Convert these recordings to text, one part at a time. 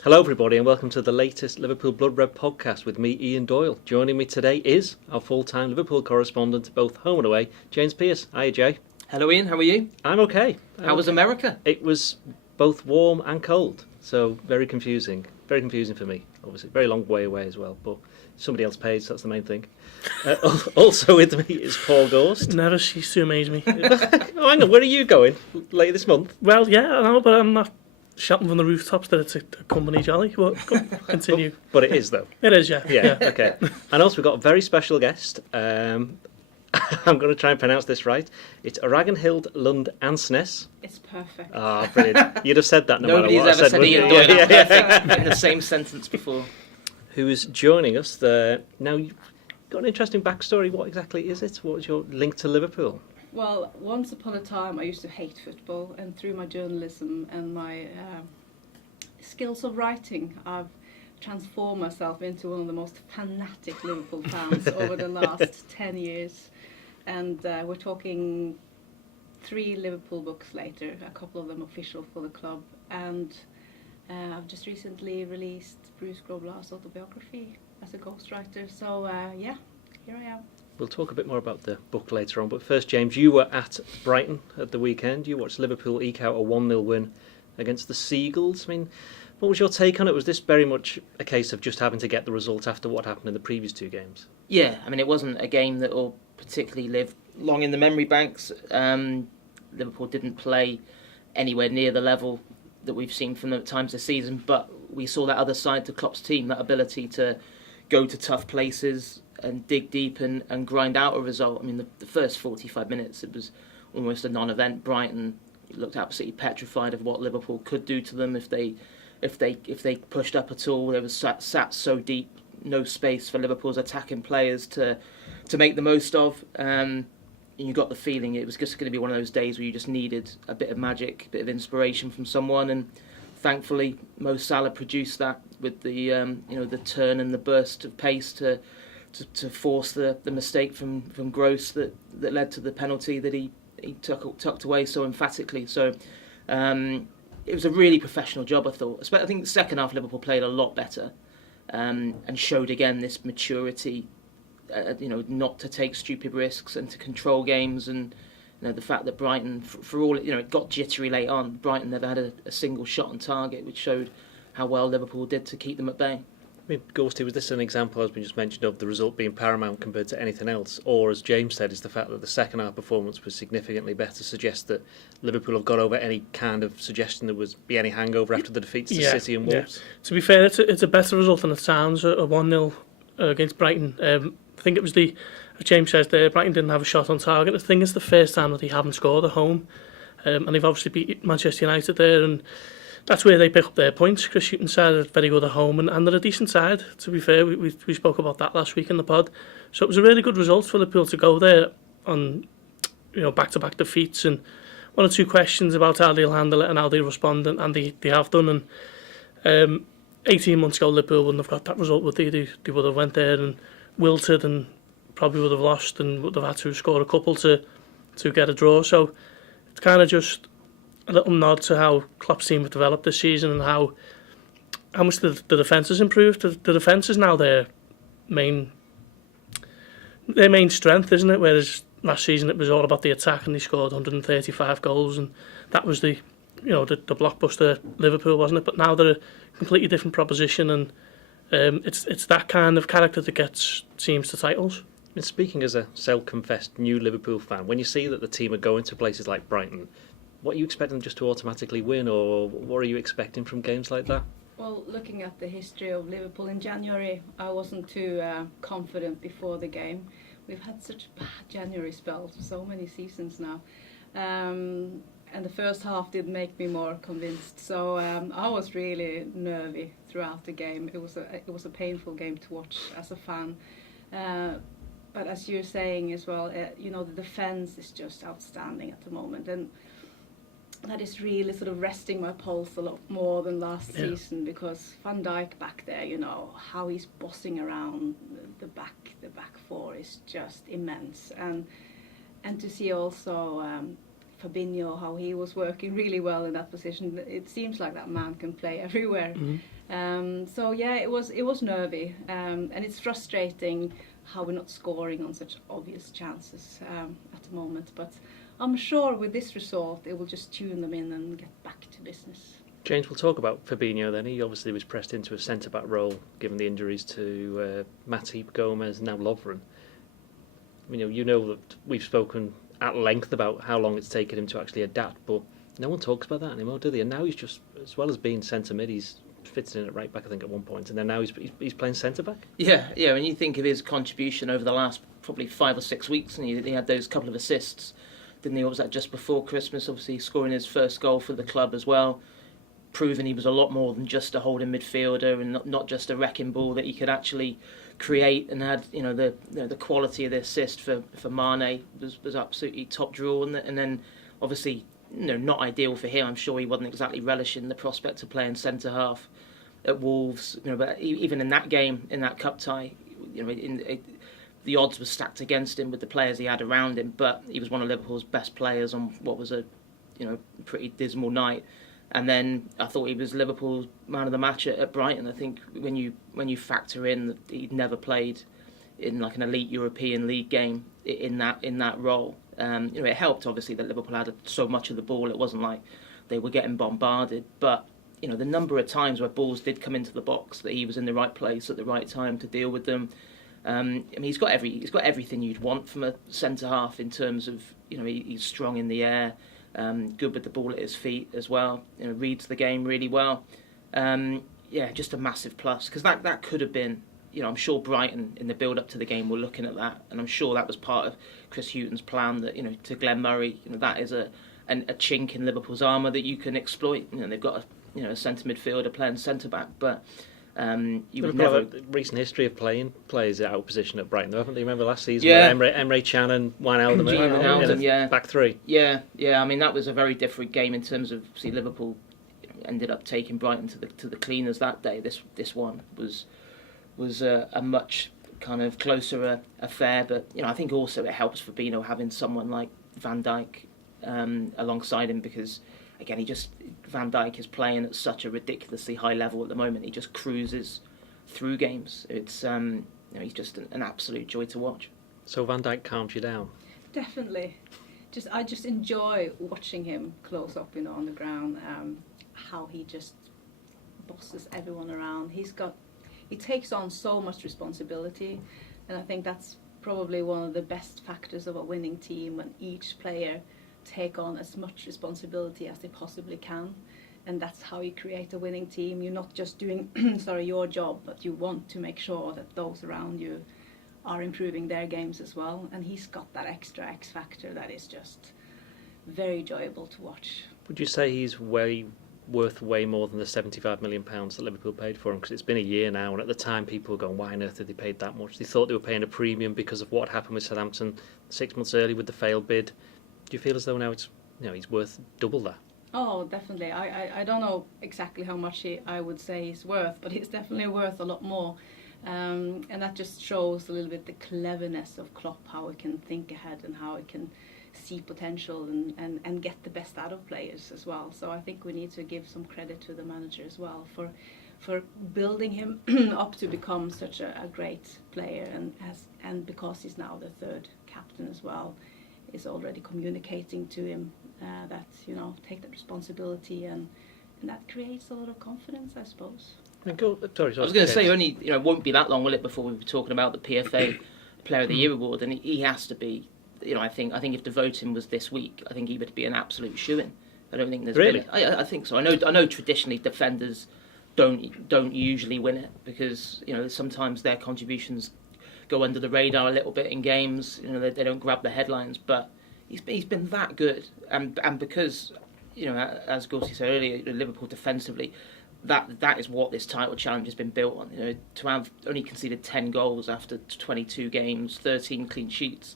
Hello everybody and welcome to the latest Liverpool Blood Red podcast with me, Ian Doyle. Joining me today is our full-time Liverpool correspondent, both home and away, James Pearce. Hiya, Jay. Hello Ian, how are you? I'm okay. How was America? It was both warm and cold, so very confusing. Very confusing for me, obviously. Very long way away as well, but somebody else paid, so that's the main thing. Also with me is Paul Gorst. Never cease to amaze me. Oh, hang on, where are you going later this month? Well, yeah, I know, but I'm not shouting from the rooftops that it's a company jolly. But continue. But it is, though. It is, yeah. Yeah, okay. And also we've got a very special guest. I'm going to try and pronounce this right. It's Ragnhild Lund Ansnes. It's perfect. Ah, brilliant. You'd have said that no Nobody's matter what ever I said, said wouldn't Ian you? Doyle Yeah. in the same sentence before. Who is joining us there. Now, you've got an interesting backstory. What exactly is it? What is your link to Liverpool? Well, once upon a time I used to hate football, and through my journalism and my skills of writing, I've transformed myself into one of the most fanatic Liverpool fans over the last 10 years. And we're talking 3 Liverpool books later, a couple of them official for the club. And I've just recently released Bruce Grobbelaar's autobiography as a ghostwriter. So, yeah, here I am. We'll talk a bit more about the book later on. But first, James, you were at Brighton at the weekend. You watched Liverpool eke out a 1-0 win against the Seagulls. I mean, what was your take on it? Was this very much a case of just having to get the result after what happened in the previous 2 games? Yeah, I mean, it wasn't a game that will particularly live long in the memory banks. Liverpool didn't play anywhere near the level that we've seen from the times this season, but we saw that other side to Klopp's team, that ability to go to tough places and dig deep and grind out a result. I mean, the first 45 minutes, it was almost a non-event. Brighton looked absolutely petrified of what Liverpool could do to them if they pushed up at all. They were sat so deep, no space for Liverpool's attacking players to make the most of. And you got the feeling it was just going to be one of those days where you just needed a bit of magic, a bit of inspiration from someone, and thankfully Mo Salah produced that with the the turn and the burst of pace to force the mistake from Gorst that led to the penalty that he tucked away so emphatically. So it was a really professional job, I thought. I think the second half Liverpool played a lot better and showed again this maturity, not to take stupid risks and to control games. And the fact that Brighton, for all it got jittery late on, Brighton never had a single shot on target, which showed how well Liverpool did to keep them at bay. I mean, Ghosty, was this an example, as we just mentioned, of the result being paramount compared to anything else? Or, as James said, is the fact that the second half performance was significantly better suggest that Liverpool have got over any kind of suggestion there was be any hangover after the defeats to City and Wolves? Yeah. To be fair, it's a better result than it sounds, a 1-0 against Brighton. I think it was as James says there, Brighton didn't have a shot on target. I think it's the first time that they haven't scored at home. And they've obviously beat Manchester United there, and that's where they pick up their points. Chris Hughton's side are very good at home, and they're a decent side, to be fair. We spoke about that last week in the pod. So it was a really good result for Liverpool to go there on back-to-back defeats, and 1 or 2 questions about how they'll handle it and how they respond, and they have done. And 18 months ago, Liverpool wouldn't have got that result, would they? They would have went there and wilted and probably would have lost and would have had to score a couple to get a draw. So it's kind of just a little nod to how Klopp's team have developed this season and how much the defence has improved. The defence is now their main strength, isn't it? Whereas last season it was all about the attack, and they scored 135 goals, and that was the blockbuster Liverpool, wasn't it? But now they're a completely different proposition, and it's that kind of character that gets teams to titles. And speaking as a self-confessed new Liverpool fan, when you see that the team are going to places like Brighton, what are you expecting them just to automatically win, or what are you expecting from games like that? Well, looking at the history of Liverpool in January, I wasn't too confident before the game. We've had such bad January spells for so many seasons now. And the first half did make me more convinced. So I was really nervy throughout the game. It was a painful game to watch as a fan. But as you're saying as well, the defence is just outstanding at the moment. And that is really sort of resting my pulse a lot more than last season, because Van Dijk back there, how he's bossing around the back 4 is just immense. And to see also Fabinho, how he was working really well in that position. It seems like that man can play everywhere. So yeah, it was nervy, and it's frustrating how we're not scoring on such obvious chances at the moment. But I'm sure with this result, it will just tune them in and get back to business. James, we'll talk about Fabinho then. He obviously was pressed into a centre-back role given the injuries to Matip, Gomez, and now Lovren. You know that we've spoken at length about how long it's taken him to actually adapt, but no one talks about that anymore, do they? And now he's just, as well as being centre mid, he's fitted in at right back, I think, at one point, and then now he's playing centre back. Yeah. When you think of his contribution over the last probably 5 or 6 weeks, and he had those couple of assists, didn't he? What was that, just before Christmas? Obviously, scoring his first goal for the club as well, proving he was a lot more than just a holding midfielder and not just a wrecking ball, that he could actually create, and had the quality of the assist for Mane was absolutely top draw, and then obviously not ideal for him. I'm sure he wasn't exactly relishing the prospect of playing centre half at Wolves. But even in that game, in that cup tie, the odds were stacked against him with the players he had around him. But he was one of Liverpool's best players on what was a pretty dismal night. And then I thought he was Liverpool's man of the match at Brighton. I think when you factor in that he'd never played in like an elite European League game in that role, it helped obviously that Liverpool had so much of the ball. It wasn't like they were getting bombarded, but the number of times where balls did come into the box, that he was in the right place at the right time to deal with them. He's got everything you'd want from a centre half in terms of he's strong in the air. Good with the ball at his feet as well. Reads the game really well. Just a massive plus, because that could have been. I'm sure Brighton in the build-up to the game were looking at that, and I'm sure that was part of Chris Hughton's plan. That to Glenn Murray, that is a chink in Liverpool's armour that you can exploit. They've got a centre midfielder playing centre back, but you would never. Have a recent history of playing players out of position at Brighton, haven't they? Remember last season, yeah, where Emre Can and Wijnaldum, back three. Yeah. That was a very different game in terms of Liverpool ended up taking Brighton to the cleaners that day. This one was a much kind of closer affair, but I think also it helps Fabinho having someone like Van Dijk alongside him, because again Van Dijk is playing at such a ridiculously high level at the moment. He just cruises through games. It's he's just an absolute joy to watch. So Van Dijk calms you down? Definitely. I just enjoy watching him close up, on the ground. How he just bosses everyone around. He takes on so much responsibility, and I think that's probably one of the best factors of a winning team, when each player take on as much responsibility as they possibly can, and that's how you create a winning team. You're not just doing your job, but you want to make sure that those around you are improving their games as well, and he's got that extra X factor that is just very enjoyable to watch. Would you say he's worth way more than the £75 million that Liverpool paid for him? Because it's been a year now, and at the time people were going, why on earth did they pay that much? They thought they were paying a premium because of what happened with Southampton 6 months early with the failed bid. Do you feel as though now it's he's worth double that? Oh, definitely. I don't know exactly how much I would say he's worth, but he's definitely worth a lot more. And that just shows a little bit the cleverness of Klopp, how he can think ahead and how he can see potential and get the best out of players as well. So I think we need to give some credit to the manager as well for building him up to become such a great player, and because he's now the third captain as well, is already communicating to him that take that responsibility, and that creates a lot of confidence, I suppose. I was going to say, only it won't be that long, will it, before we'll be talking about the PFA Player of the Year award, and he has to be. I think if the voting was this week, I think he would be an absolute shoo-in. I don't think there's really. I think so. I know traditionally defenders don't usually win it, because sometimes their contributions go under the radar a little bit in games. They don't grab the headlines, but he's been that good, and because as Gorst said earlier, Liverpool defensively, that is what this title challenge has been built on. To have only conceded 10 goals after 22 games, 13 clean sheets,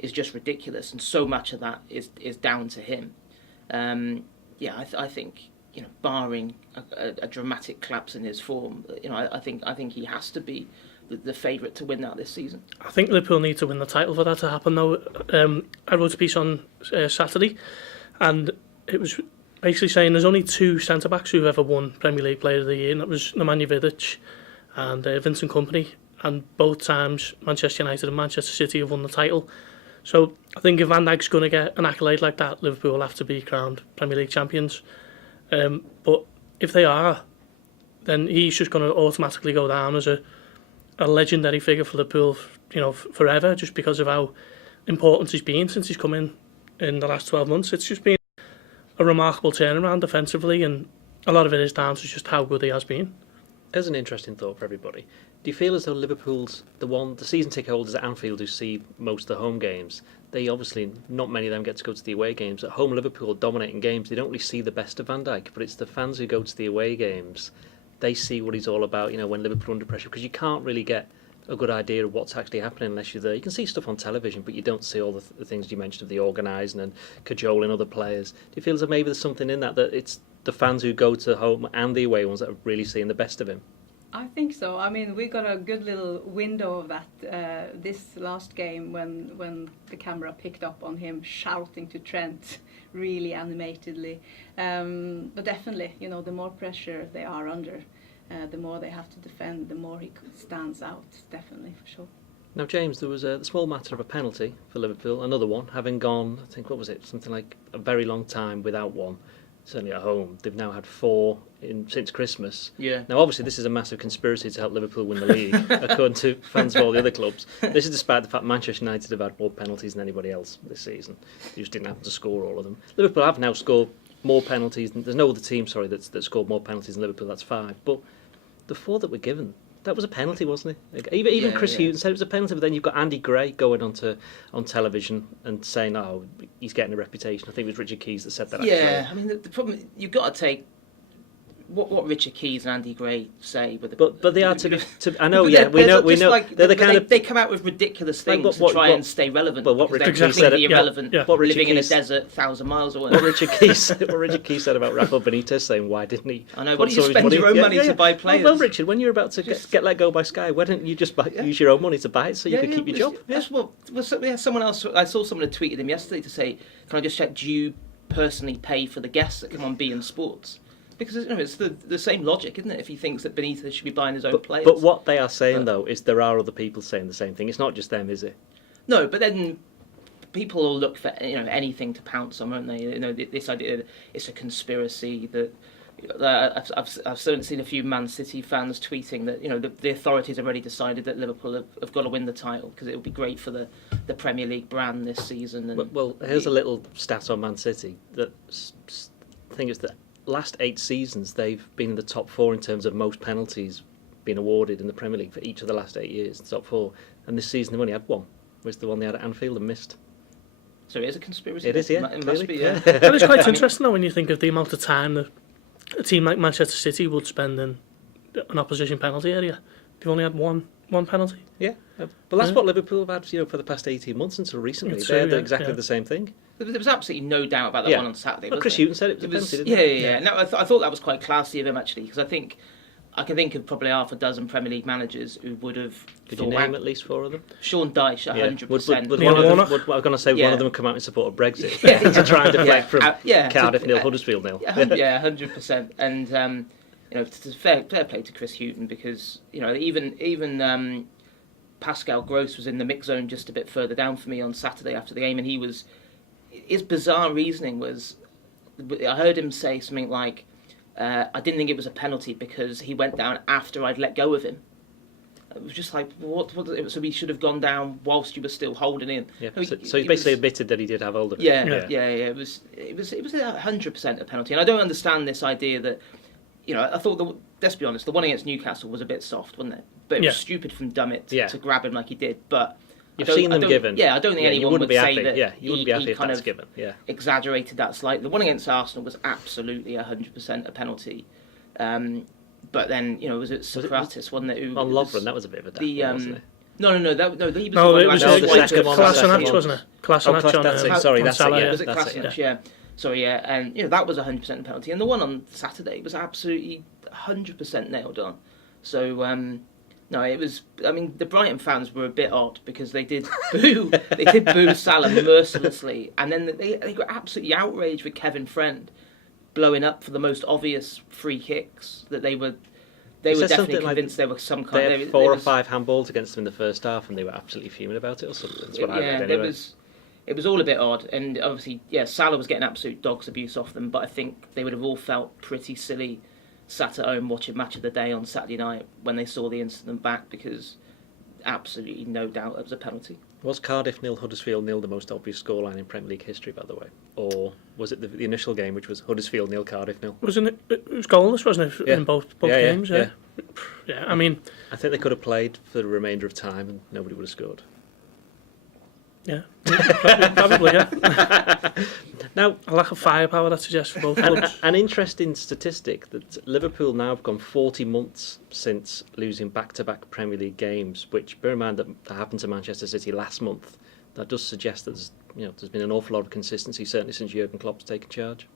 is just ridiculous, and so much of that is down to him. I think barring a dramatic collapse in his form, I think he has to be the favourite to win that this season. I think Liverpool need to win the title for that to happen, though. I wrote a piece on Saturday, and it was basically saying there's only 2 centre-backs who've ever won Premier League Player of the Year, and that was Nemanja Vidic and Vincent Kompany, and both times Manchester United and Manchester City have won the title. So I think if Van Dijk's going to get an accolade like that, Liverpool will have to be crowned Premier League champions. But if they are, then he's just going to automatically go down as a legendary figure for Liverpool, forever, just because of how important he's been since he's come in the last 12 months. It's just been a remarkable turnaround defensively, and a lot of it is down to just how good he has been. As an interesting thought for everybody, do you feel as though Liverpool's the season ticket holders at Anfield who see most of the home games, they obviously, not many of them get to go to the away games. At home, Liverpool are dominating games. They don't really see the best of Van Dijk, but it's the fans who go to the away games. They see what he's all about, when Liverpool are under pressure, because you can't really get a good idea of what's actually happening unless you're there. You can see stuff on television, but you don't see all the things you mentioned of the organising and cajoling other players. Do you feel as though maybe there's something in that it's the fans who go to home and the away ones that are really seeing the best of him? I think so. I mean, we got a good little window of that this last game when the camera picked up on him shouting to Trent really animatedly. But definitely, the more pressure they are under, the more they have to defend, the more he stands out, definitely, for sure. Now, James, there was a small matter of a penalty for Liverpool, another one, having gone, I think, what was it, something like a very long time without one, certainly at home. They've now had 4 since Christmas. Yeah. Now, obviously, this is a massive conspiracy to help Liverpool win the league, according to fans of all the other clubs. This is despite the fact Manchester United have had more penalties than anybody else this season. They just didn't happen to score all of them. Liverpool have now scored more penalties. There's no other team, that scored more penalties than Liverpool. That's 5. But the 4 that were given, that was a penalty, wasn't it? Even Chris Hughton said it was a penalty, but then you've got Andy Gray going on television and saying, he's getting a reputation. I think it was Richard Keys that said that, actually. Yeah, I mean, the problem, you've got to take what Richard Keys and Andy Gray say, but they are I know, yeah, we know. They're the kind of they come out with ridiculous things to try and stay relevant. Well, what Richard Keys said, irrelevant, what Richard living in a Keys, desert 1,000 miles away. What Richard Keys said about Rafael Benitez, saying why didn't he? I know. Why don't you spend your own money to buy players? Well, Richard, when you're about to get let go by Sky, why don't you just use your own money to buy it so you could keep your job? That's someone else. I saw someone had tweeted him yesterday to say, "Can I just check? Do you personally pay for the guests that come on beIN Sports?" Because it's the same logic, isn't it? If he thinks that Benitez should be buying his own players. But what they are saying, though, is there are other people saying the same thing. It's not just them, is it? No, but then people will look for anything to pounce on, won't they? This idea that it's a conspiracy. That I've certainly seen a few Man City fans tweeting that the authorities have already decided that Liverpool have got to win the title because it will be great for the Premier League brand this season. And well, here's a little stat on Man City. The thing is that last 8 seasons they've been in the top 4 in terms of most penalties being awarded in the Premier League for each of the last 8 years, the top 4. And this season they've only had 1, was the one they had at Anfield and missed. So it is a conspiracy. It is, yeah. It must be, yeah. But it's quite interesting though when you think of the amount of time that a team like Manchester City would spend in an opposition penalty area. They've only had one penalty. Yeah, but that's what Liverpool have had, for the past 18 months until recently. They had exactly the same thing. There was absolutely no doubt about that one on Saturday. Well, Chris Hughton said it was a penalty, didn't he? Yeah. No, I thought that was quite classy of him, actually, because I can think of probably half a dozen Premier League managers who would have. Could you name at least 4 of them? Sean Dyche, 100%. Would one of them, I was going to say one of them come out in support of Brexit to try and deflect from Cardiff 0, Huddersfield 0. Yeah, 100%. And it's fair play to Chris Hughton because even Pascal Gross was in the mix zone just a bit further down for me on Saturday after the game, and his bizarre reasoning was, I heard him say something like, I didn't think it was a penalty because he went down after I'd let go of him. It was just like, what? So he should have gone down whilst you were still holding him. Yeah. So he basically admitted that he did have hold of it. Yeah. It was 100% a penalty, and I don't understand this idea that, I thought let's be honest, the one against Newcastle was a bit soft, wasn't it? But it was stupid from Dummett to grab him like he did. But you've seen them given. Yeah, I don't think anyone would say that. Yeah, you wouldn't be happy if kind that's of given. Yeah, exaggerated that slightly. The one against Arsenal was absolutely 100% a penalty. But then was it Socrates, wasn't it? On Lovren, that was a bit of a daft, wasn't it? No. He was it was Kolasinac, wasn't it? Kolasinac sorry, that's it. Was it Kolasinac? Yeah. Sorry, yeah, and that was 100% a penalty, and the one on Saturday was absolutely 100% nailed on. So no, it was. I mean, the Brighton fans were a bit odd because they did boo Salah mercilessly, and then they got absolutely outraged with Kevin Friend blowing up for the most obvious free kicks, that they were He said definitely something convinced there was some kind. They had 4 or 5 handballs against them in the first half, and they were absolutely fuming about it, or something. That's what I read anyway. It was all a bit odd, and obviously, Salah was getting absolute dog's abuse off them, but I think they would have all felt pretty silly sat at home watching Match of the Day on Saturday night when they saw the incident back, because absolutely no doubt it was a penalty. Was Cardiff 0, Huddersfield 0 the most obvious scoreline in Premier League history, by the way? Or was it the initial game, which was Huddersfield 0, Cardiff 0? It was goalless, wasn't it, in both games? Yeah. I mean, I think they could have played for the remainder of time and nobody would have scored. Yeah, probably, yeah. Now, a lack of firepower, that suggests, for both clubs. An interesting statistic that Liverpool now have gone 40 months since losing back-to-back Premier League games, which, bear in mind that happened to Manchester City last month. That does suggest that there's been an awful lot of consistency, certainly since Jurgen Klopp's taken charge.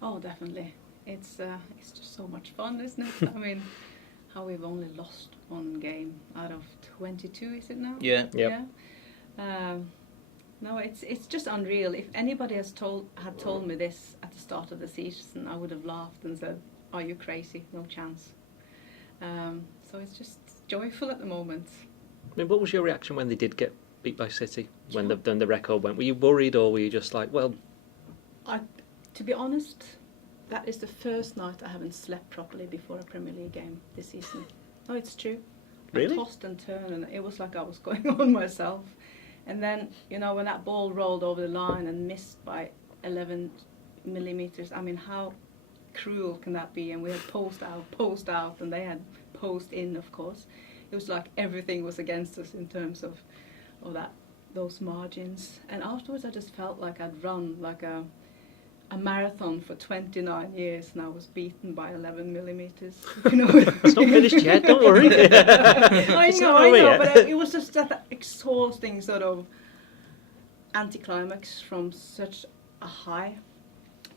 Oh, definitely. It's just so much fun, isn't it? I mean, how we've only lost one game out of 22, is it now? Yeah. Yep. Yeah. No, it's just unreal. If anybody had told me this at the start of the season, I would have laughed and said, "Are you crazy? No chance." So it's just joyful at the moment. I mean, what was your reaction when they did get beat by City? When the record went, were you worried, or were you just like, well? To be honest, that is the first night I haven't slept properly before a Premier League game this season. No, it's true. Really? I tossed and turned, and it was like I was going on myself. And then, when that ball rolled over the line and missed by 11 millimetres, I mean, how cruel can that be? And we had post out, and they had post in, of course. It was like everything was against us in terms of those margins. And afterwards, I just felt like I'd run like a marathon for 29 years, and I was beaten by 11 millimetres. It's not finished yet, don't worry. I know, but it was just that exhausting sort of anticlimax from such a high.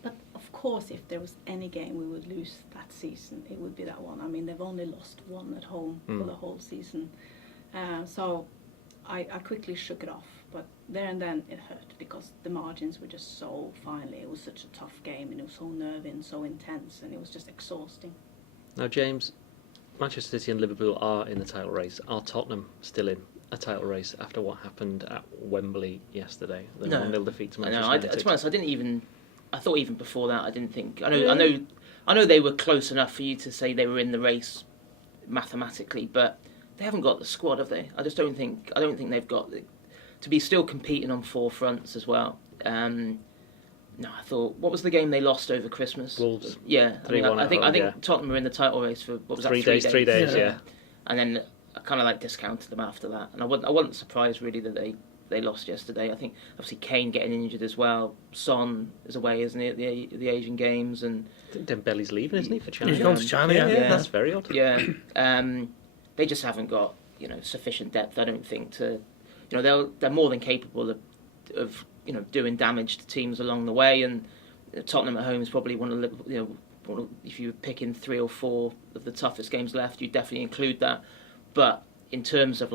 But of course, if there was any game we would lose that season, it would be that one. I mean, they've only lost one at home for the whole season. So I quickly shook it off. But there and then it hurt because the margins were just so finely. It was such a tough game, and it was so nervy and so intense, and it was just exhausting. Now, James, Manchester City and Liverpool are in the title race. Are Tottenham still in a title race after what happened at Wembley yesterday? The 1-0 defeat to Manchester United. To be honest, I thought even before that, I didn't think. I know they were close enough for you to say they were in the race mathematically, but they haven't got the squad, have they? I don't think they've got to be still competing on 4 fronts as well. No, I thought, what was the game they lost over Christmas? Wolves. Yeah, I think Tottenham were in the title race for what was 3 days? 3 days, yeah. And then I kind of discounted them after that, and I wasn't surprised really that they lost yesterday. I think obviously Kane getting injured as well. Son is away, isn't he, at the Asian Games, and I think Dembele's leaving, isn't he, for China? He's gone to China. Yeah, that's very odd. Yeah, they just haven't got sufficient depth, I don't think, to. They're more than capable of doing damage to teams along the way, and Tottenham at home is probably one of the if you were picking 3 or 4 of the toughest games left, you'd definitely include that. But in terms of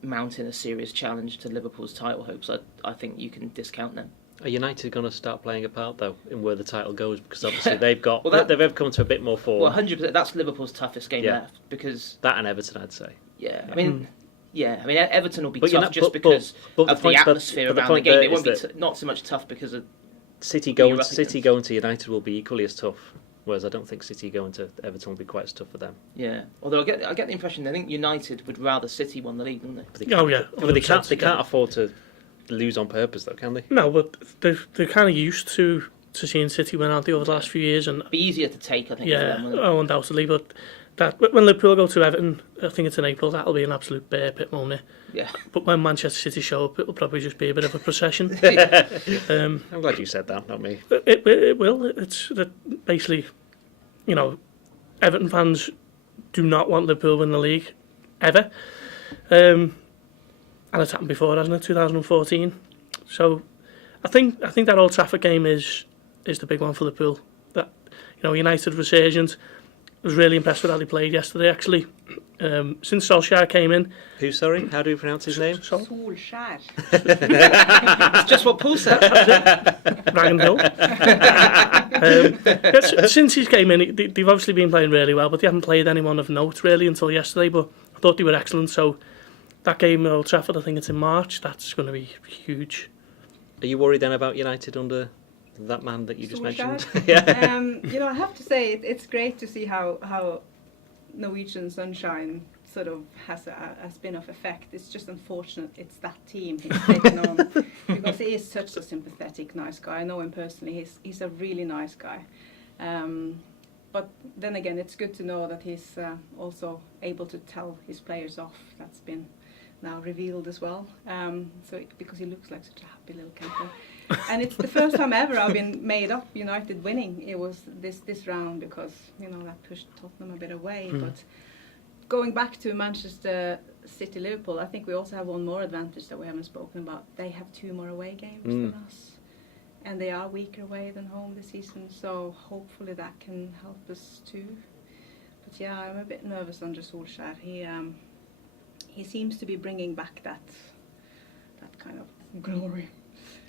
mounting a serious challenge to Liverpool's title hopes, I think you can discount them. Are United going to start playing a part though in where the title goes? Because obviously they've come to a bit more form. Well, 100%. That's Liverpool's toughest game left, because that and Everton, I'd say. Yeah, I mean. Yeah, I mean Everton will be tough because of the atmosphere around the game. It won't be not so much tough because of City going to United will be equally as tough. Whereas I don't think City going to Everton will be quite as tough for them. Yeah, although I get the impression they think United would rather City won the league, don't they? But they can't afford to lose on purpose, though, can they? No, but they're kind of used to seeing City win, aren't they, over the last few years? And it'd be easier to take, I think. Yeah, for them, undoubtedly, but. That when Liverpool go to Everton, I think it's in April, that'll be an absolute bear pit, won't it? Yeah. But when Manchester City show up, it'll probably just be a bit of a procession. I'm glad you said that, not me. It will. It's basically, Everton fans do not want Liverpool to win the league, ever. And it's happened before, hasn't it? 2014. So I think that Old Trafford game is the big one for Liverpool. That United resurgent. I was really impressed with how they played yesterday, actually. since Solskjaer came in. Who, sorry? How do you pronounce his name? Solskjaer. It's just what Paul said. Ragnhild. Since he came in, they've obviously been playing really well, but they haven't played anyone of note really until yesterday. But I thought they were excellent. So that game at Old Trafford, I think it's in March. That's going to be huge. Are you worried then about United under that man that you just mentioned? Yeah. I have to say it's great to see how Norwegian sunshine sort of has a spin-off effect. It's just unfortunate it's that team he's taken on, because he is such a sympathetic, nice guy. I know him personally. He's a really nice guy. But then again, it's good to know that he's also able to tell his players off. That's been now revealed as well. Because he looks like such a happy little camper. And it's the first time ever I've been made up United winning. It was this round because that pushed Tottenham a bit away. But going back to Manchester City Liverpool, I think we also have one more advantage that we haven't spoken about. They have 2 more away games than us, and they are weaker away than home this season. So hopefully that can help us too. But yeah, I'm a bit nervous under Solskjaer. He seems to be bringing back that kind of glory.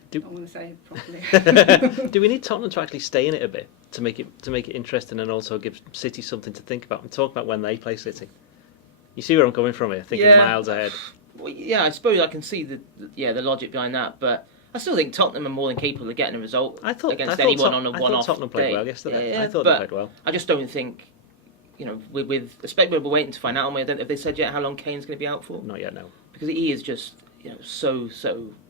I don't want to say it properly. Do we need Tottenham to actually stay in it a bit to make it interesting and also give City something to think about and talk about when they play City? You see where I'm coming from here, thinking miles ahead. Well, yeah, I suppose I can see the logic behind that, but I still think Tottenham are more than capable of getting a result against anyone on a one-off I thought Tottenham played day. well yesterday. Yeah, I thought they played well. I just don't think, especially we're waiting to find out. I don't know if they said yet how long Kane's going to be out for. Not yet, no. Because he is just so.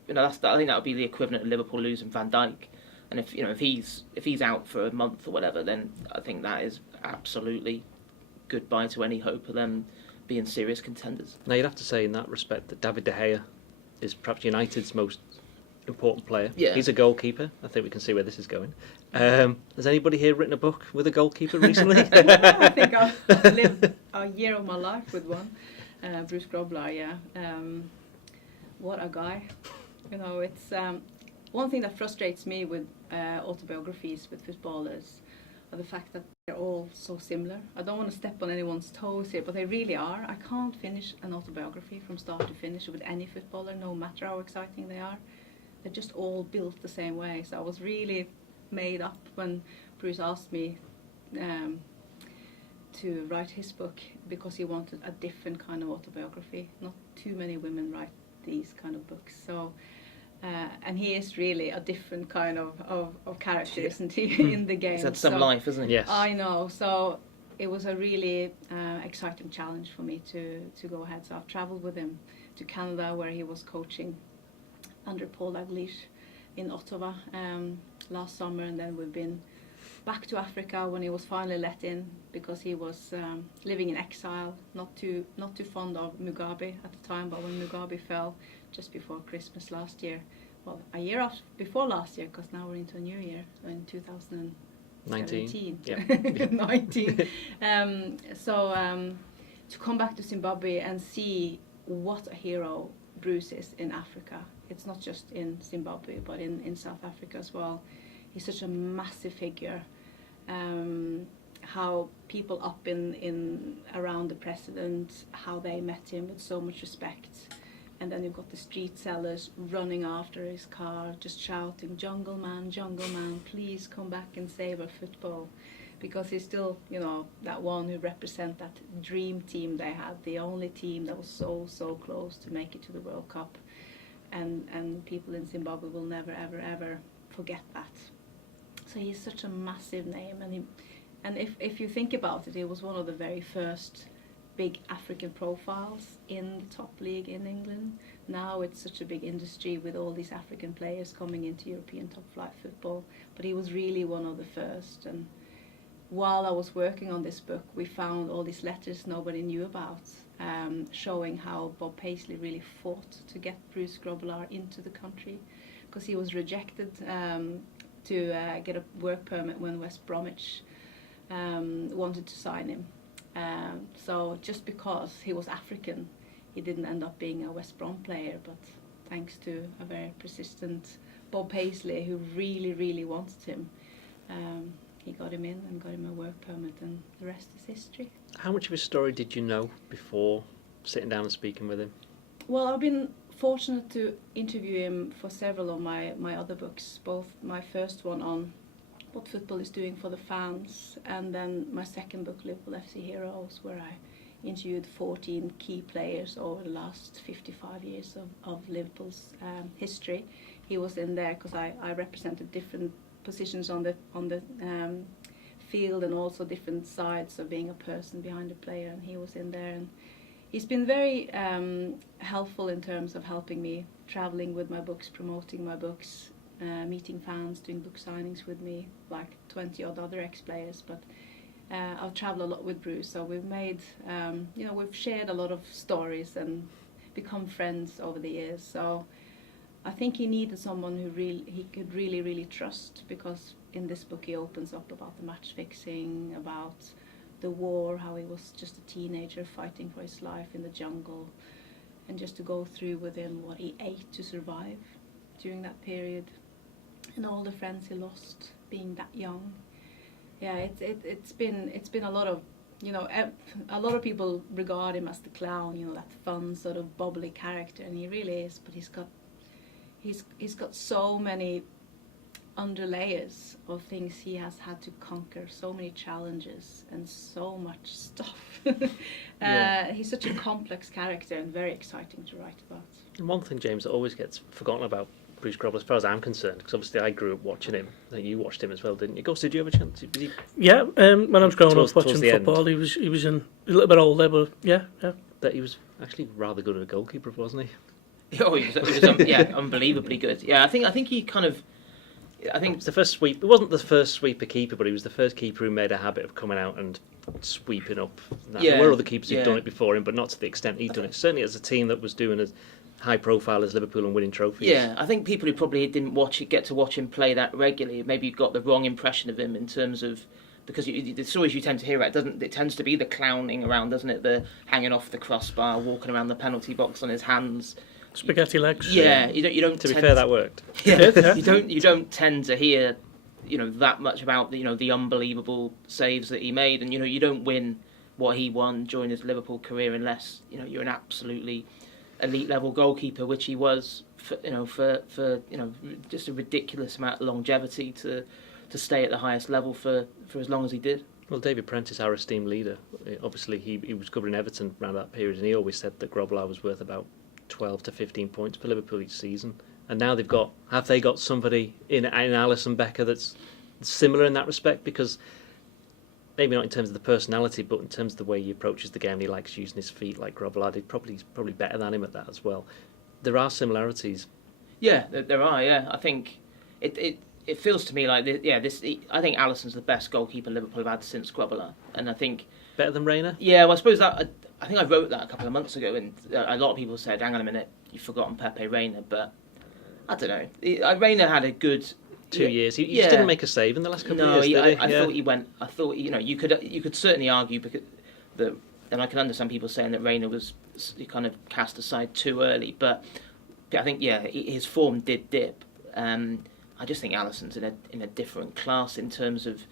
I think that would be the equivalent of Liverpool losing Van Dijk, and if he's out for a month or whatever, then I think that is absolutely goodbye to any hope of them being serious contenders. Now you'd have to say in that respect that David De Gea is perhaps United's most important player. Yeah. He's a goalkeeper. I think we can see where this is going. Has anybody here written a book with a goalkeeper recently? I think I've lived a year of my life with one. Bruce Grobbelaar, yeah. What a guy. It's one thing that frustrates me with autobiographies with footballers are the fact that they're all so similar. I don't want to step on anyone's toes here, but they really are. I can't finish an autobiography from start to finish with any footballer, no matter how exciting they are. They're just all built the same way. So I was really made up when Bruce asked me to write his book because he wanted a different kind of autobiography. Not too many women write these kind of books. So, and he is really a different kind of character, isn't he, in the game? He's had some life, isn't he? Yes. I know. So it was a really exciting challenge for me to go ahead. So I've travelled with him to Canada, where he was coaching under Paul Dalglish in Ottawa last summer, and then we've been back to Africa when he was finally let in because he was living in exile, not too fond of Mugabe at the time, but when Mugabe fell just before Christmas last year, well, a year before last year, because now we're into a new year, in 2019. 19. To come back to Zimbabwe and see what a hero Bruce is in Africa. It's not just in Zimbabwe, but in South Africa as well. He's such a massive figure. How people up in around the president, how they met him with so much respect. And then you've got the street sellers running after his car, just shouting, jungle man, please come back and save our football. Because he's still, that one who represents that dream team they had, the only team that was so close to make it to the World Cup. And people in Zimbabwe will never, ever forget that. So he's such a massive name, and if you think about it, he was one of the very first big African profiles in the top league in England. Now it's such a big industry with all these African players coming into European top flight football, but he was really one of the first. And while I was working on this book, we found all these letters nobody knew about, showing how Bob Paisley really fought to get Bruce Grobbelaar into the country, because he was rejected to get a work permit when West Bromwich wanted to sign him. So just because he was African, he didn't end up being a West Brom player, but thanks to a very persistent Bob Paisley who really wanted him, he got him in and got him a work permit, and the rest is history. How much of his story did you know before sitting down and speaking with him? Well, I've been fortunate to interview him for several of my other books, both my first one on what football is doing for the fans, and then my second book, Liverpool FC Heroes, where I interviewed 14 key players over the last 55 years of Liverpool's history. He was in there because I represented different positions on the field and also different sides of being a person behind the player, and he was in there. And he's been very helpful in terms of helping me, traveling with my books, promoting my books, meeting fans, doing book signings with me, like 20 odd other ex-players. But I've travelled a lot with Bruce, so we've made, we've shared a lot of stories and become friends over the years. So I think he needed someone who he could really trust, because in this book he opens up about the match fixing, about the war, how he was just a teenager fighting for his life in the jungle, and just to go through with him what he ate to survive during that period, and all the friends he lost being that young. Yeah, it's been a lot of, a lot of people regard him as the clown, that fun sort of bubbly character, and he really is. But he's got so many underlayers of things he has had to conquer, so many challenges and so much stuff. He's such a complex character and very exciting to write about. And one thing, James, that always gets forgotten about Bruce Grobbelaar, as far as I'm concerned, because obviously I grew up watching him. I think you watched him as well, didn't you? Gorst, did you have a chance? Yeah, when I was growing up watching the football, he was a little bit older, but yeah. That he was actually rather good at a goalkeeper, wasn't he? Oh, he was unbelievably good. Yeah, I think he kind of. I think it was the first sweep. It wasn't the first sweeper keeper, but he was the first keeper who made a habit of coming out and sweeping up. There were other keepers who'd done it before him, but not to the extent he'd done it. Certainly as a team that was doing as high profile as Liverpool and winning trophies. Yeah, I think people who probably didn't get to watch him play that regularly, maybe got the wrong impression of him in terms of, because the stories you tend to hear about, it tends to be the clowning around, doesn't it? The hanging off the crossbar, walking around the penalty box on his hands. Spaghetti legs. Yeah, you don't. To be fair, that worked. Yeah, you don't tend to hear, that much about the unbelievable saves that he made, and you don't win what he won during his Liverpool career unless you're an absolutely elite level goalkeeper, which he was for just a ridiculous amount of longevity to stay at the highest level for as long as he did. Well, David Prentice, our esteemed leader, obviously he was covering Everton around that period, and he always said that Grobbelaar was worth about 12 to 15 points for Liverpool each season. And now have they got somebody in Alisson Becker that's similar in that respect? Because maybe not in terms of the personality, but in terms of the way he approaches the game, and he likes using his feet like Grobbelaar did. Probably better than him at that as well. There are similarities. Yeah, there are. Yeah, I think it feels to me like I think Alisson's the best goalkeeper Liverpool have had since Grobbelaar, and I think better than Reina. Yeah, well, I suppose that I think I wrote that a couple of months ago, and a lot of people said, "Hang on a minute, you've forgotten Pepe Reina," but I don't know. Reina had a good 2 years. He just didn't make a save in the last couple of years. I thought he went. I thought you could certainly argue and I can understand people saying that Reina was kind of cast aside too early, but I think his form did dip. I just think Alisson's in a different class in terms of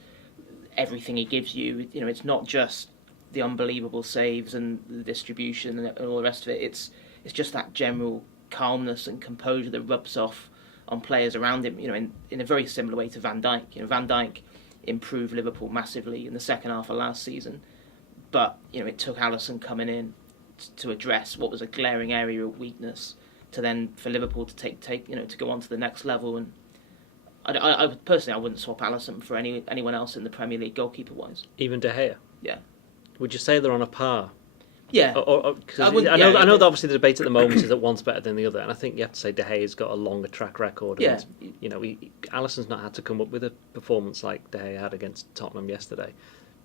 everything he gives you. It's not just the unbelievable saves and the distribution and all the rest of it. It's just that general calmness and composure that rubs off on players around him. In a very similar way to Van Dijk. Van Dijk improved Liverpool massively in the second half of last season, but it took Alisson coming in to address what was a glaring area of weakness for Liverpool to take to go on to the next level. And I personally, I wouldn't swap Alisson for anyone else in the Premier League goalkeeper wise. Even De Gea. Yeah. Would you say they're on a par? Yeah. I know that obviously the debate at the moment is that one's better than the other, and I think you have to say De Gea's got a longer track record. Yeah. Alisson's not had to come up with a performance like De Gea had against Tottenham yesterday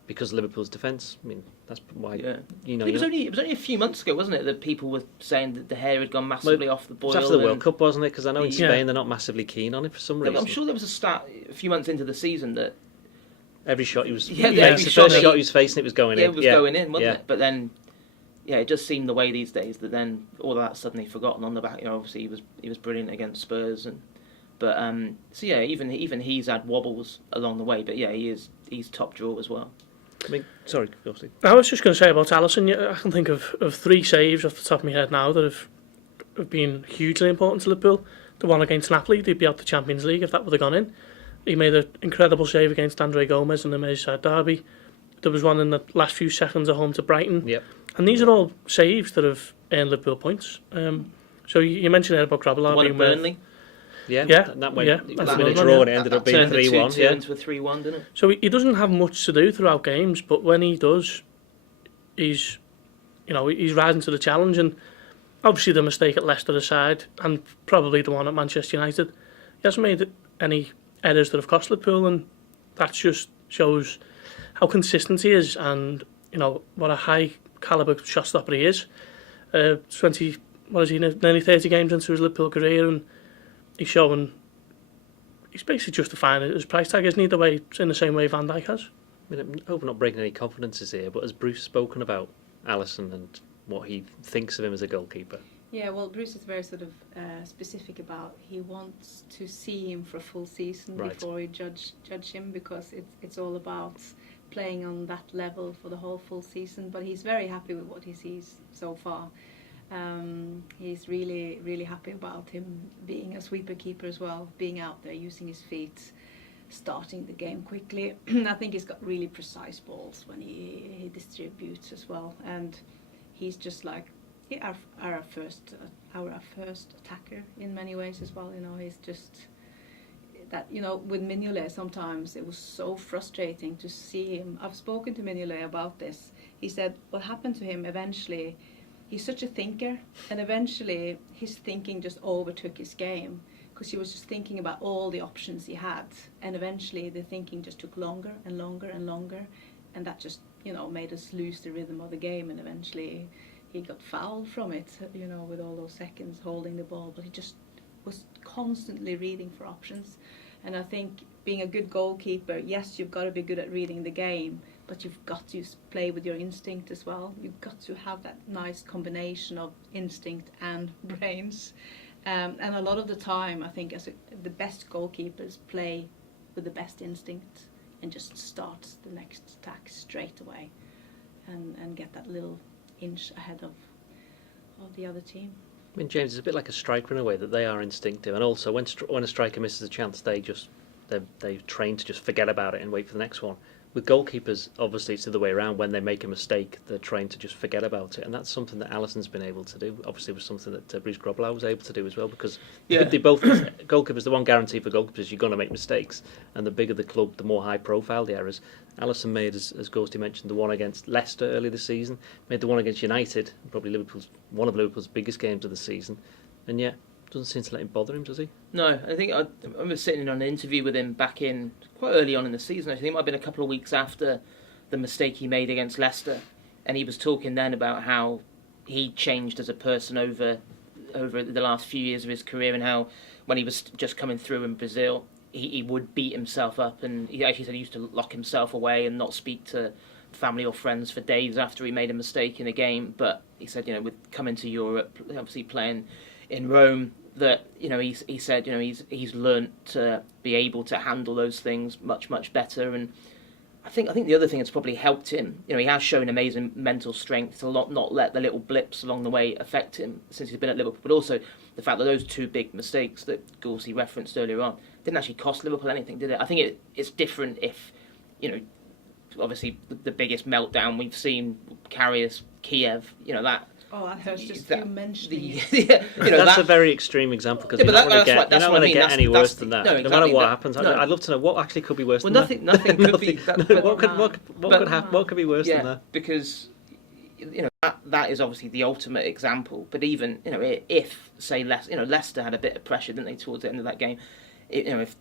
because Liverpool's defence. I mean, that's why. Yeah. It was only a few months ago, wasn't it, that people were saying that De Gea had gone massively off the boil. It was after the World Cup, wasn't it? Because I know in Spain they're not massively keen on it for some reason. I'm sure there was a stat a few months into the season that every shot he was. Every shot he was facing, it was going in. It was going in, wasn't it? But then, it just seemed the way these days that then all of that suddenly forgotten on the back. Obviously he was brilliant against Spurs, even he's had wobbles along the way. But he's top draw as well. I mean, sorry, Gorst. I was just going to say about Alisson, I can think of 3 saves off the top of my head now that have been hugely important to Liverpool. The one against Napoli, they'd be out the Champions League if that would have gone in. He made an incredible save against Andre Gomez in the Merseyside derby. There was one in the last few seconds at home to Brighton. Yep. And these are all saves that have earned Liverpool points. So you mentioned about Grobbelaar One being at Burnley. Yeah, Yeah, that went, yeah, it that's was in a another draw one, and it ended up That being turned the 3-1. 2-2 Yeah. into a 3-1, didn't it? So he doesn't have much to do throughout games, but when he does, he's rising to the challenge. And obviously the mistake at Leicester aside, and probably the one at Manchester United, he hasn't made any errors that have cost Liverpool, and that just shows how consistent he is, and what a high calibre shot stopper he is. 20, what is he, nearly 30 games into his Liverpool career, and he's basically justifying his price tag, isn't he? In the same way Van Dijk has. I mean, I hope I'm not breaking any confidences here, but has Bruce spoken about Alisson and what he thinks of him as a goalkeeper? Yeah, well, Bruce is very sort of specific about he wants to see him for a full season Right. before he judge him, because it's all about playing on that level for the whole full season. But he's very happy with what he sees so far. He's really, really happy about him being a sweeper keeper as well, being out there, using his feet, starting the game quickly. I think he's got really precise balls when he distributes as well, and he's just like our first attacker in many ways as well. He's just that. With Mignolet, sometimes it was so frustrating to see him. I've spoken to Mignolet about this. He said what happened to him eventually. He's such a thinker, and eventually his thinking just overtook his game, because he was just thinking about all the options he had, and eventually the thinking just took longer and longer and longer, and that just made us lose the rhythm of the game, and eventually he got fouled from it, with all those seconds holding the ball. But he just was constantly reading for options, and I think being a good goalkeeper, yes, you've got to be good at reading the game, but you've got to play with your instinct as well. You've got to have that nice combination of instinct and brains. And a lot of the time, I think the best goalkeepers play with the best instinct and just start the next attack straight away and get that little inch ahead of the other team. I mean, James, it's a bit like a striker in a way, that they are instinctive, and also when a striker misses a chance, they're trained to just forget about it and wait for the next one. With goalkeepers, obviously it's the other way around. When they make a mistake, they're trained to just forget about it, and that's something that Alisson's been able to do. Obviously, it was something that Bruce Grobbelaar was able to do as well, because they both goalkeepers. The one guarantee for goalkeepers is you're going to make mistakes, and the bigger the club, the more high profile the errors. Alisson made, as Ghosty mentioned, the one against Leicester earlier this season. Made the one against United, probably one of Liverpool's biggest games of the season, and yet doesn't seem to let him bother him, does he? No, I think I remember sitting in on an interview with him back in quite early on in the season. I think it might have been a couple of weeks after the mistake he made against Leicester, and he was talking then about how he changed as a person over the last few years of his career, and how when he was just coming through in Brazil, he would beat himself up, and he actually said he used to lock himself away and not speak to family or friends for days after he made a mistake in a game. But he said, with coming to Europe, obviously playing in Rome, that he said he's learnt to be able to handle those things much better. And I think the other thing that's probably helped him, he has shown amazing mental strength to not let the little blips along the way affect him since he's been at Liverpool, but also the fact that those two big mistakes that Gorsey referenced earlier on didn't actually cost Liverpool anything, did it? I think it's different if, obviously the biggest meltdown we've seen, Karius, Kiev, that. Oh, that hurts just you mentioning that's a very extreme example, because you're not going to get any worse than that. No, exactly, no matter what happens. No. I'd love to know what actually could be worse than that. Nothing could be. What could be worse than that? Because that is obviously the ultimate example. But even if say Leicester had a bit of pressure, didn't they, towards the end of that game? If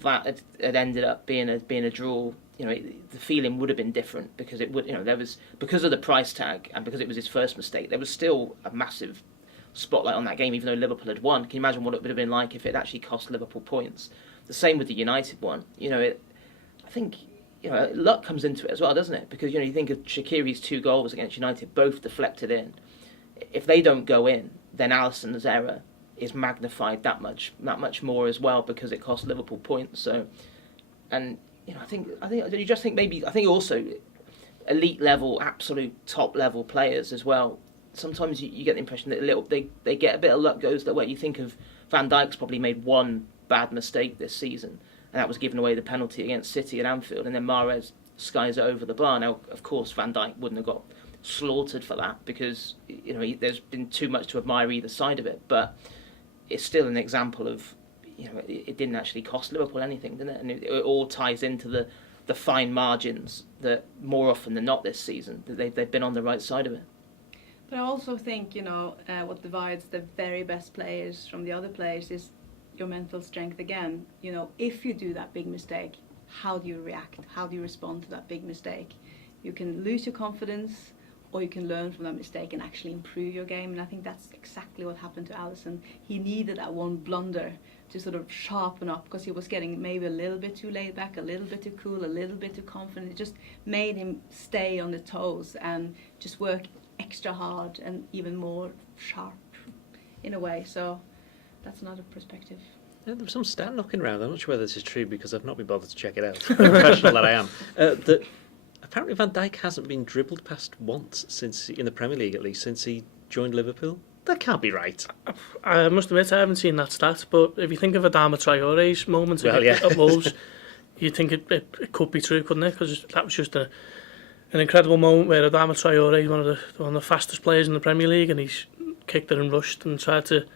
that had ended up being a draw, the feeling would have been different, because it would, there was, because of the price tag and because it was his first mistake, there was still a massive spotlight on that game, even though Liverpool had won. Can you imagine what it would have been like if it actually cost Liverpool points? The same with the United one. I think luck comes into it as well, doesn't it? Because you think of Shaqiri's 2 goals against United, both deflected in. If they don't go in, then Alisson's error is magnified that much more as well, because it cost Liverpool points. So, and I think also elite level, absolute top level players as well. Sometimes you get the impression that they get a bit of luck goes their way. You think of Van Dijk's probably made one bad mistake this season, and that was giving away the penalty against City at Anfield, and then Mahrez skies it over the bar. Now, of course, Van Dijk wouldn't have got slaughtered for that because there's been too much to admire either side of it, but it's still an example of it didn't actually cost Liverpool anything, didn't it? And it all ties into the fine margins that more often than not this season that they've been on the right side of it. But I also think, what divides the very best players from the other players is your mental strength again. If you do that big mistake, how do you react? How do you respond to that big mistake? You can lose your confidence, or you can learn from that mistake and actually improve your game. And I think that's exactly what happened to Alisson. He needed that one blunder to sort of sharpen up, because he was getting maybe a little bit too laid back, a little bit too cool, a little bit too confident. It just made him stay on the toes and just work extra hard and even more sharp in a way. So that's another perspective. Yeah, there was some stat knocking around. I'm not sure whether this is true because I've not been bothered to check it out. Professional that I am. That apparently Van Dijk hasn't been dribbled past once since, in the Premier League at least, since he joined Liverpool. That can't be right. I must admit I haven't seen that stat, but if you think of Adama Traore's moment at Wolves, you'd think it could be true, couldn't it? Because that was just an incredible moment where Adama Traore is one of the fastest players in the Premier League, and he's kicked it and rushed and tried to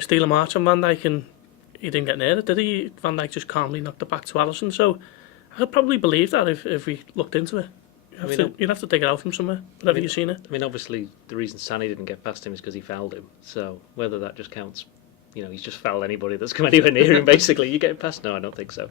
steal a march on Van Dijk, and he didn't get near it, did he? Van Dijk just calmly knocked it back to Alisson. So I could probably believe that if we looked into it. You'd have to dig it out from somewhere, whenever you've seen it. I mean, obviously, the reason Sané didn't get past him is because he fouled him. So whether that just counts, he's just fouled anybody that's come anywhere near him, basically. You get past? No, I don't think so.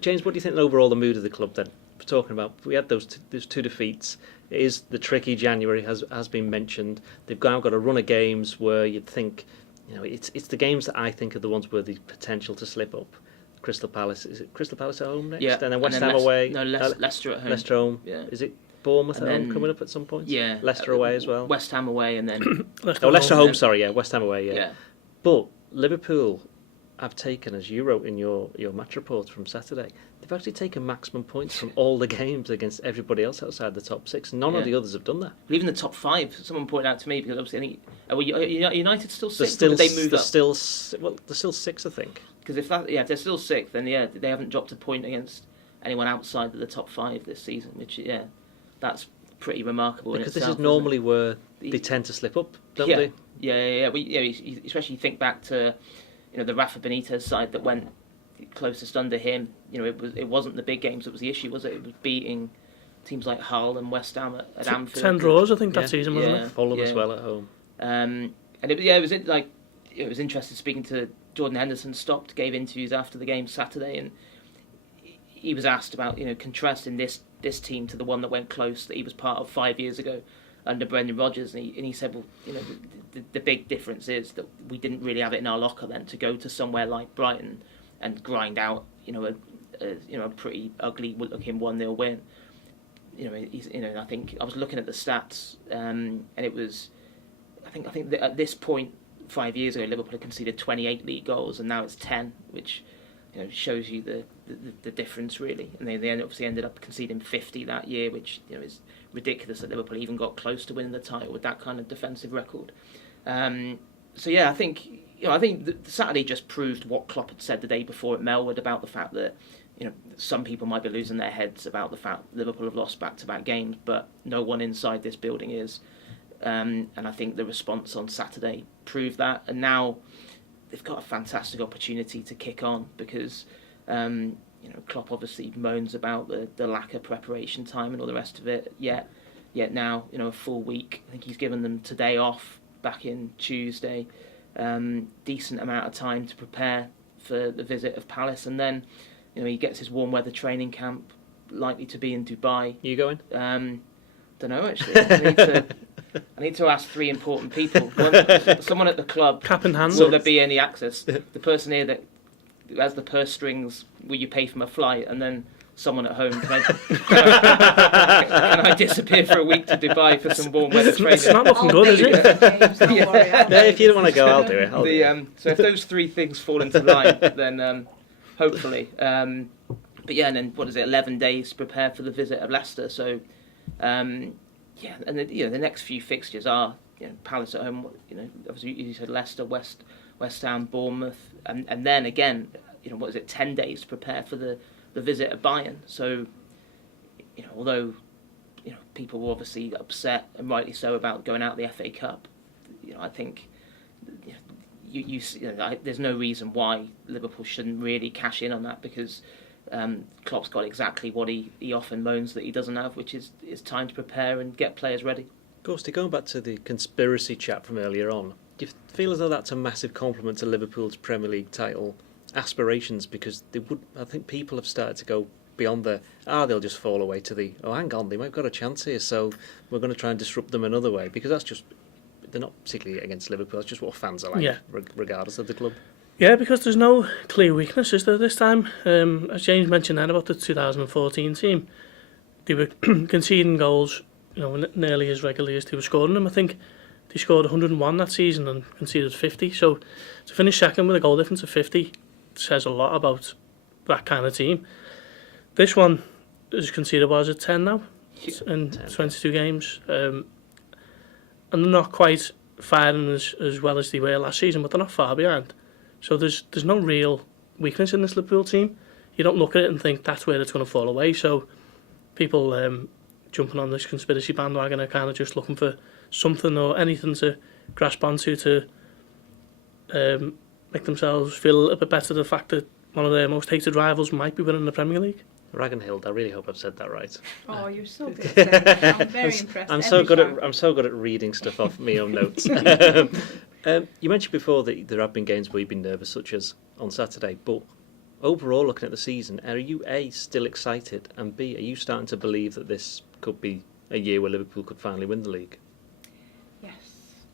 James, what do you think overall the mood of the club then? We're talking about, we had those two defeats. It is the tricky January, has been mentioned. They've now got a run of games where you'd think, it's the games that I think are the ones with the potential to slip up. Crystal Palace, is it Crystal Palace at home next? Yeah. And then West Ham away? No, Leicester at home. Leicester home. Yeah. Is it Bournemouth and at home then, coming up at some point? Yeah. Leicester away as well? West Ham away and then... Leicester home, sorry, yeah. West Ham away, yeah. Yeah. But Liverpool have taken, as you wrote in your match report from Saturday, they've actually taken maximum points from all the games against everybody else outside the top six. None of the others have done that. Even the top five, someone pointed out to me, because obviously I think, are United still sixth? They're or did they move up? they're still sixth, I think. Because if they're still sixth, then they haven't dropped a point against anyone outside of the top five this season, which that's pretty remarkable. Because in itself, this is normally where they tend to slip up, don't they? Yeah. Especially think back to the Rafa Benitez side that went closest under him. It wasn't the big games that was the issue, was it? It was beating teams like Hull and West Ham at Anfield. 10 draws, I think, that season, wasn't it? Fulham as well at home. And it was interesting speaking to Jordan Henderson. Gave interviews after the game Saturday, and he was asked about contrasting this team to the one that went close that he was part of 5 years ago under Brendan Rodgers, and he said, well, the big difference is that we didn't really have it in our locker then to go to somewhere like Brighton and grind out a pretty ugly looking 1-0 win. I think I was looking at the stats, and it was I think that at this point 5 years ago Liverpool had conceded 28 league goals, and now it's 10, which shows you the difference really. And they obviously ended up conceding 50 that year, which is ridiculous that Liverpool even got close to winning the title with that kind of defensive record. I think the Saturday just proved what Klopp had said the day before at Melwood about the fact that some people might be losing their heads about the fact Liverpool have lost back-to-back games, but no one inside this building is. And I think the response on Saturday proved that, and now they've got a fantastic opportunity to kick on because Klopp obviously moans about the lack of preparation time and all the rest of it. Yet now a full week. I think he's given them today off back in Tuesday. Decent amount of time to prepare for the visit of Palace, and then he gets his warm weather training camp, likely to be in Dubai. You going? Don't know actually. I need to ask three important people. Someone at the club. Cap in hand. Will there be any access? The person here that has the purse strings. Will you pay for my flight? And then someone at home. Can I disappear for a week to Dubai for some warm weather training? It's not looking good, is it? James, don't worry, If you don't want to go, I'll do it. So if those three things fall into line, then hopefully. But and then what is it? 11 days to prepare for the visit of Leicester. So And the next few fixtures are Palace at home. Obviously you said Leicester, West Ham, Bournemouth, and then again, 10 days to prepare for the visit of Bayern. So, although people were obviously upset and rightly so about going out of the FA Cup, I think there's no reason why Liverpool shouldn't really cash in on that, because Klopp's got exactly what he often moans that he doesn't have, which is time to prepare and get players ready. Gorsty, going back to the conspiracy chat from earlier on, do you feel as though that's a massive compliment to Liverpool's Premier League title aspirations? Because I think people have started to go beyond they'll just fall away to hang on, they might have got a chance here, so we're going to try and disrupt them another way, because that's just, they're not particularly against Liverpool, that's just what fans are like, regardless of the club. Yeah, because there's no clear weakness, is there, this time? As James mentioned then about the 2014 team, they were conceding goals, nearly as regularly as they were scoring them. I think they scored 101 that season and conceded 50. So to finish second with a goal difference of 50 says a lot about that kind of team. This one is conceded, was it 10 now? In 22 games. And they're not quite firing as well as they were last season, but they're not far behind. So there's no real weakness in this Liverpool team. You don't look at it and think that's where it's going to fall away. So people jumping on this conspiracy bandwagon are kind of just looking for something or anything to grasp onto to make themselves feel a little bit better, the fact that one of their most hated rivals might be winning the Premier League. Ragnhild, I really hope I've said that right. Oh, you're so good at saying. I'm very impressed. I'm so good at reading stuff off my own notes. You mentioned before that there have been games where you've been nervous, such as on Saturday, but overall, looking at the season, are you A, still excited, and B, are you starting to believe that this could be a year where Liverpool could finally win the league? Yes,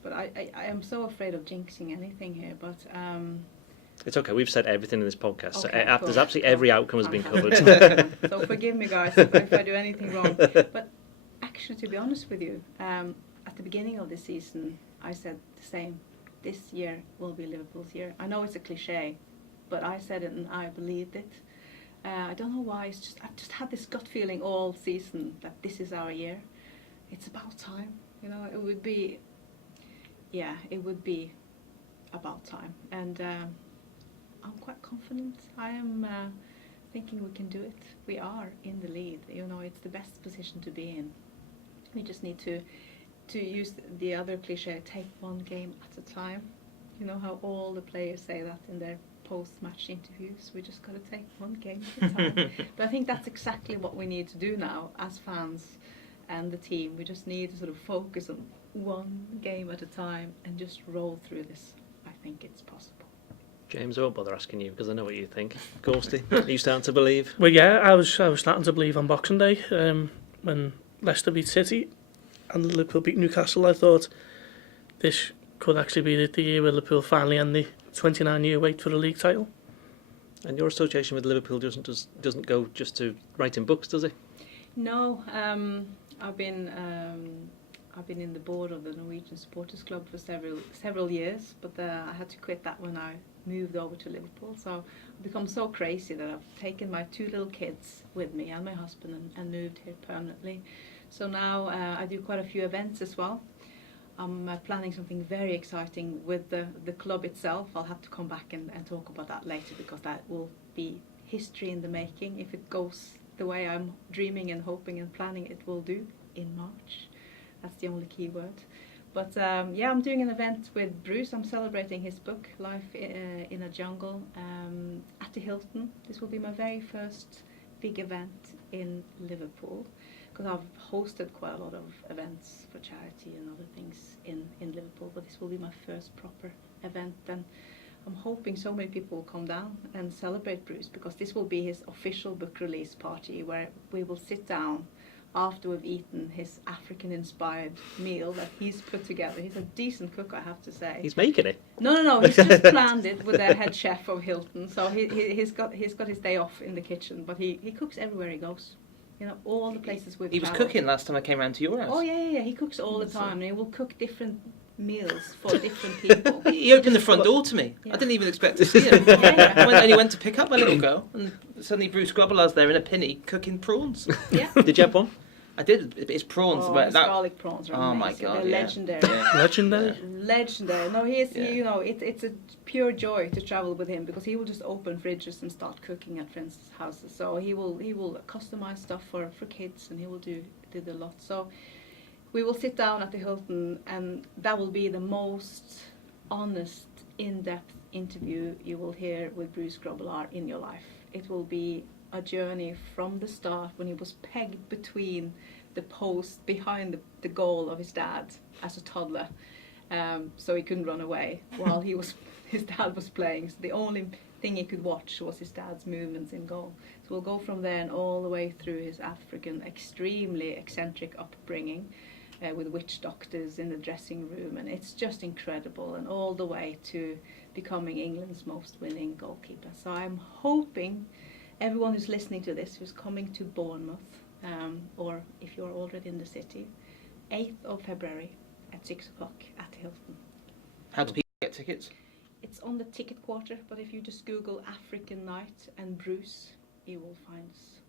but I am so afraid of jinxing anything here, but... It's okay, we've said everything in this podcast, okay, so there's absolutely every outcome has been covered. So forgive me, guys, if I do anything wrong. But actually, to be honest with you, at the beginning of the season, I said the same. This year will be Liverpool's year. I know it's a cliche, but I said it and I believed it. I don't know why, I've just had this gut feeling all season that this is our year. It's about time. It would be about time. And I'm quite confident. I am thinking we can do it. We are in the lead. It's the best position to be in. We just need to use the other cliche, take one game at a time. You know how all the players say that in their post-match interviews. We just got to take one game at a time. But I think that's exactly what we need to do now as fans and the team. We just need to sort of focus on one game at a time and just roll through this. I think it's possible. James, I won't bother asking you because I know what you think. Gorsty, are you starting to believe? Well, yeah, I was starting to believe on Boxing Day when Leicester beat City and Liverpool beat Newcastle. I thought this could actually be the year where Liverpool finally end the 29-year wait for a league title. And your association with Liverpool doesn't go just to writing books, does it? No, I've been in the board of the Norwegian Supporters Club for several years, but I had to quit that when I moved over to Liverpool. So I've become so crazy that I've taken my 2 little kids with me and my husband and moved here permanently. So now I do quite a few events as well. I'm planning something very exciting with the club itself. I'll have to come back and talk about that later, because that will be history in the making. If it goes the way I'm dreaming and hoping and planning it will do in March. That's the only key word. But I'm doing an event with Bruce. I'm celebrating his book, Life in a Jungle, at the Hilton. This will be my very first big event in Liverpool, because I've hosted quite a lot of events for charity and other things in Liverpool, but this will be my first proper event. And I'm hoping so many people will come down and celebrate Bruce, because this will be his official book release party, where we will sit down after we've eaten his African-inspired meal that he's put together. He's a decent cook, I have to say. He's making it? No. He's just planned it with the head chef of Hilton. So he's got his day off in the kitchen, but he cooks everywhere he goes. All the places we've He was traveled. cooking last time I came round to your house. Oh, yeah. He cooks all the time, and he will cook different meals for different people. He opened the front door to me. Yeah. I didn't even expect to see him. Yeah. I only went to pick up my little girl, and suddenly Bruce Grobbelaar's there in a pinny cooking prawns. Yeah. Did you have one? I did. It's prawns. Oh, but his that, garlic prawns are oh my amazing. God, They're yeah. legendary. Yeah. Legendary. Legendary. No, he is. Yeah. You know, it's a pure joy to travel with him because he will just open fridges and start cooking at friends' houses. So he will customize stuff for kids, and he will did a lot. So we will sit down at the Hilton, and that will be the most honest, in-depth interview you will hear with Bruce Grobbelaar in your life. It will be a journey from the start when he was pegged between the post behind the goal of his dad as a toddler, so he couldn't run away while his dad was playing. So the only thing he could watch was his dad's movements in goal. So we'll go from there and all the way through his African, extremely eccentric upbringing, with witch doctors in the dressing room, and it's just incredible, and all the way to becoming England's most winning goalkeeper. So I'm hoping everyone who's listening to this, who's coming to Bournemouth, or if you're already in the city, 8th of February at 6 o'clock at the Hilton. How do people get tickets? It's on the ticket quarter, but if you just Google African Night and Bruce, you will find us.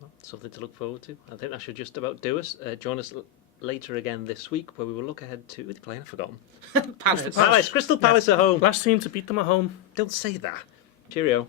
Well, something to look forward to. I think that should just about do us. Join us later again this week, where we will look ahead to who are they playing? I've forgotten. Palace. Crystal Palace at home. Last team to beat them at home. Don't say that. Cheerio.